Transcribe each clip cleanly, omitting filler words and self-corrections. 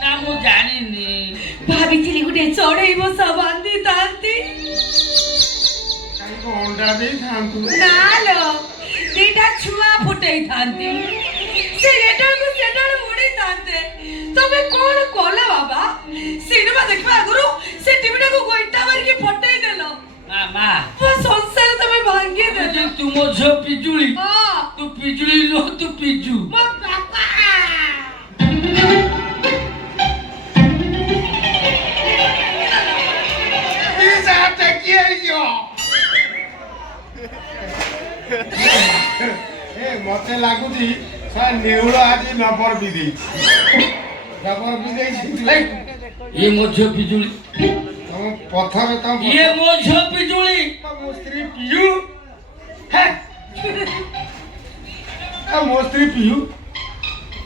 ନା ମୁଁ ଜାଣିନି। ଭାବିଥିଲି ଗୋଟେ ଚଢେଇ ବସା ବାନ୍ଧି ଥାନ୍ତି। ଅଣ୍ଡା ଦେଇଥାନ୍ତୁ। ନାଲୋ ଦିଟା ଛୁଆ ଫୁଟେଇ ଥାନ୍ତି। ସେ ଏଟାକୁ ସେଟାକୁ ଉଡିଥାନ୍ତେ। ତମେ କଣ କଲ ବାବା? ସିନେମା ଦେଖିବା ଆଗରୁ ସେ ଟିଭିଟାକୁ ଗୋଇଠା ମାରିକି ଫଟେଇ ଦେଲ। ମାମା ମୋ ସଂସାର ତମେ ଭାଙ୍ଗି ଦେଲ। ତୁ ମୋ ଝିଅ ପିଜୁଳି। ହଁ ତୁ ପିଜୁଳି ନୁହ, ତୁ ପିଜୁ। ମୋ ବାପା ମତେ ଲାଗୁଛି ନେଉଳ ଆଜି ନବର ବି ଦେଇଛି। ନବର ବି ଦେଇଛି। ଇଏ ମୋ ଝିଅ ପିଜୁଳି। ତମ ପଥର ତମ ଇଏ ମୋ ଝିଅ ପିଜୁଳି। ମୋ ସ୍ତ୍ରୀ ପିୟୁ। ମୋ ସ୍ତ୍ରୀ ପିୟୁ।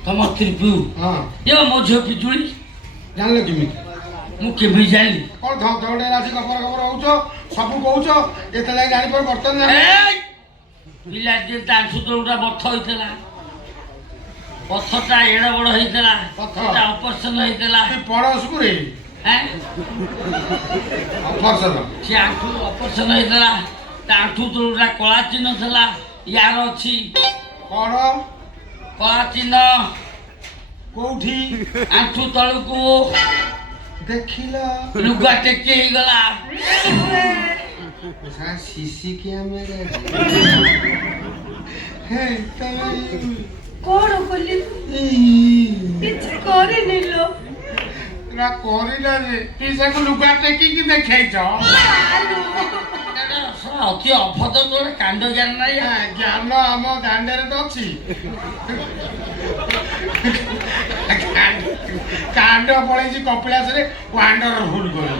ତମ ସ୍ତ୍ରୀ ପିଉ। ହଁ ଇଏ ମୋ ଝିଅ ପିଜୁଳି। ଜାଣିଲ କେମିତି? ମୁଁ କେମିତି ଜାଣିଲି? କଣ ଧଉଡେ ଆସି ଖବର ଖବର ହଉଛ, ସବୁ କହୁଛ, ଏତେବେଳେ ଜାଣିପାର ବର୍ତ୍ତମାନ ପିଲା ଯିଏ ତା ଆଣ୍ଠୁ ତଳୁଟା ବଥ ହେଇଥିଲା, ପଥଟା ଏଡ ବଡ ହେଇଥିଲା, ଅପରେସନ ହେଇଥିଲା। ପଣସୁରେ ଅପରେସନ ସେ ଆଣ୍ଠୁ ଅପରେସନ ହେଇଥିଲା। ତା ଆଣ୍ଠୁ ତଳୁଟା କଳା ଚିହ୍ନ ଥିଲା। ୟାର ଅଛି କଣ କଳା ଚିହ୍ନ କୋଉଠି? ଆଣ୍ଠୁ ତଳକୁ ଦେଖିଲ ଲୁଗା ଟେକି ହେଇଗଲା। ସିସି କ୍ୟାମେରା କଣ କଲି? କିଛି କରିନିଲୋ। ନା କରିଲା ଯେ ପିସାକୁ ଲୁଗା ଟେକିକି ଦେଖେଇଛ। ଅତି ଅଭଦ୍ର ଗୋଟେ କାଣ୍ଡ ଜ୍ଞାନ ନାହିଁ। ଜ୍ଞାନ ଆମ ଦାଣ୍ଡରେ ତ ଅଛି। କାଣ୍ଡ ପଳେଇଛି କପିଳାସରେ ୱାଣ୍ଡର ଭୁଲ କରି।